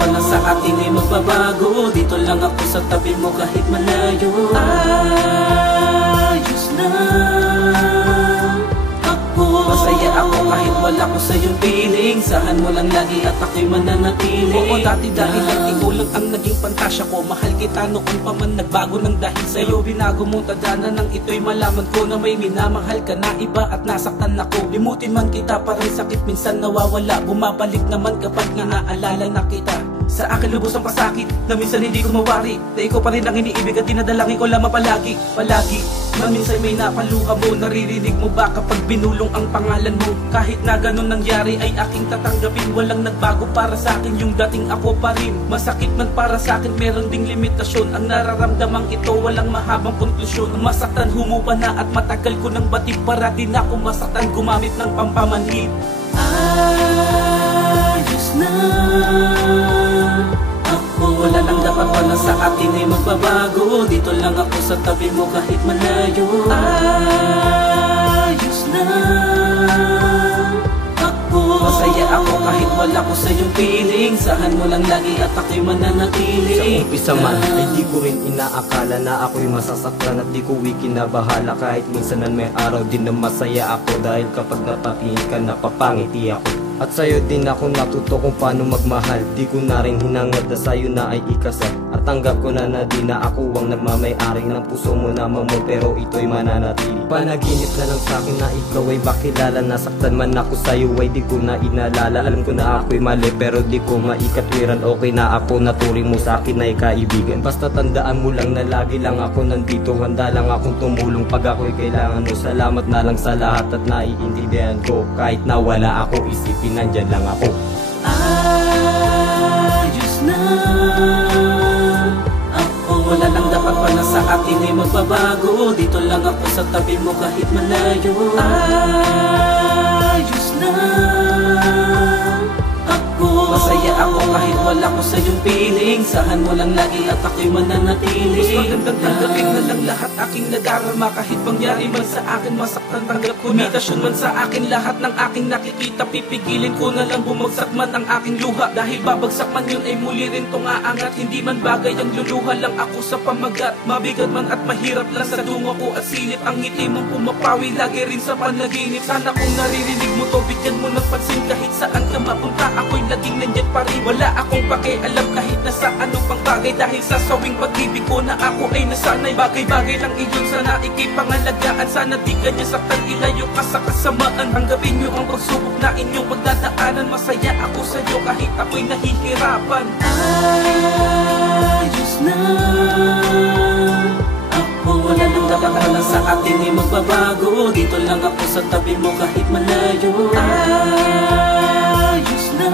wala sa atin ay magbabago. Dito lang ako sa tabi mo kahit malayo. Ayos na ako, masaya ako kahit wala ko sa iyong piling. Sahan mo lang lagi at ako'y mananatili. Oo, dati-dati lang ikulang ang naging pantasya ko. Mahal kita noon pa man nagbago ng dahil sa'yo. Binago mong tadhana nang ito'y malaman ko na may minamahal ka na iba at nasaktan ako. Limutin man kita parang sakit minsan nawawala. Bumabalik naman kapag inaalala na kita. Sa akin lubos ang pasakit na minsan hindi ko mawari. Na ikaw pa rin ang iniibig at dinadalangin ko lamang palagi. Man minsan may napaluha mo. Naririnig mo ba kapag binulong ang pangalan mo? Kahit na ganun nangyari ay aking tatanggapin. Walang nagbago para sa akin, yung dating ako pa rin. Masakit man para sa akin, meron ding limitasyon. Ang nararamdamang ito walang mahabang konklusyon. Masaktan humupa na at matagal ko nang batid. Para din ako masaktan gumamit ng pampamanhid. Ayos na ako, wala nang dapat wala sa atin ay magbabago. Dito lang ako sa tabi mo kahit malayo. Ayos na ako, masaya ako kahit wala ko sa iyong piling. Sahan mo lang lagi at ako'y mananatili. Sa umpisa man ay di ko rin inaakala na ako'y masasaktan at di ko kinabahala. Kahit minsan man may araw din na masaya ako, dahil kapag napatingin ka napapangiti ako. At sa'yo din ako natuto kung paano magmahal. Di ko na rin hinangad na sa'yo na ay ikasal. At tanggap ko na di na ako ang nagmamay-ari ng puso mo na mo, pero ito'y mananatili. Panaginip na lang sa'kin na ikaw ay bakilala. Nasaktan man ako sa'yo ay di ko na inalala. Alam ko na ako'y mali pero di ko maikatwiran. Okay na ako, naturing mo sa'kin ay kaibigan. Basta tandaan mo lang na lagi lang ako nandito. Handa lang akong tumulong pag ako'y kailangan mo. Salamat na lang sa lahat at naiintindihan ko. Kahit na wala ako, isipin nandyan lang ako. Ayos na ako, wala nang dapat wala sa atin ay magbabago. Dito lang ako sa tabi mo kahit malayo. Ayos na ako, masaya ako kahit wala ko sa iyong piling. Sahan mo lang lagi at ako'y mananatili. Mas magandang tanggapin na lang lahat aking nadarama. Kahit mangyari man sa akin masaktan, tanggap ko na. Imitasyon man sa akin lahat ng aking nakikita. Pipigilin ko na lang bumagsak man ang aking luha. Dahil babagsak man yun ay muli rin tong aangat. Hindi man bagay ang luluha lang ako sa pamagat. Mabigat man at mahirap lang sa tungo ko at silip. Ang ngiti mong pumapawi lagi rin sa panaginip. Sana kung naririnig mo to, bigyan mo ng pansin. Kahit saan ka mapunta ako'y laging nandyan pa rin. Wala akong pakialam kahit nasa ano pang bagay. Dahil sa sawing pag-ibig ko na ako ay nasanay. Bagay-bagay lang iyon, sana ikipangalagaan. Sana di ka niya saktan, ilayo ka sa kasamaan. Tanggapin niyo ang pagsubok na inyong pagdadaanan. Masaya ako sa iyo kahit ako'y nahihirapan. Ayos na ako, wala nang dapat wala sa atin ay magbabago. Dito lang ako sa tabi mo kahit malayo. Ayos na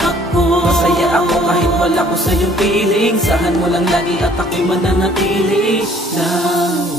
ako, masaya ako kahit wala ko sa iyong piling. Sahan mo lang lagi at ako'y mananatili lang.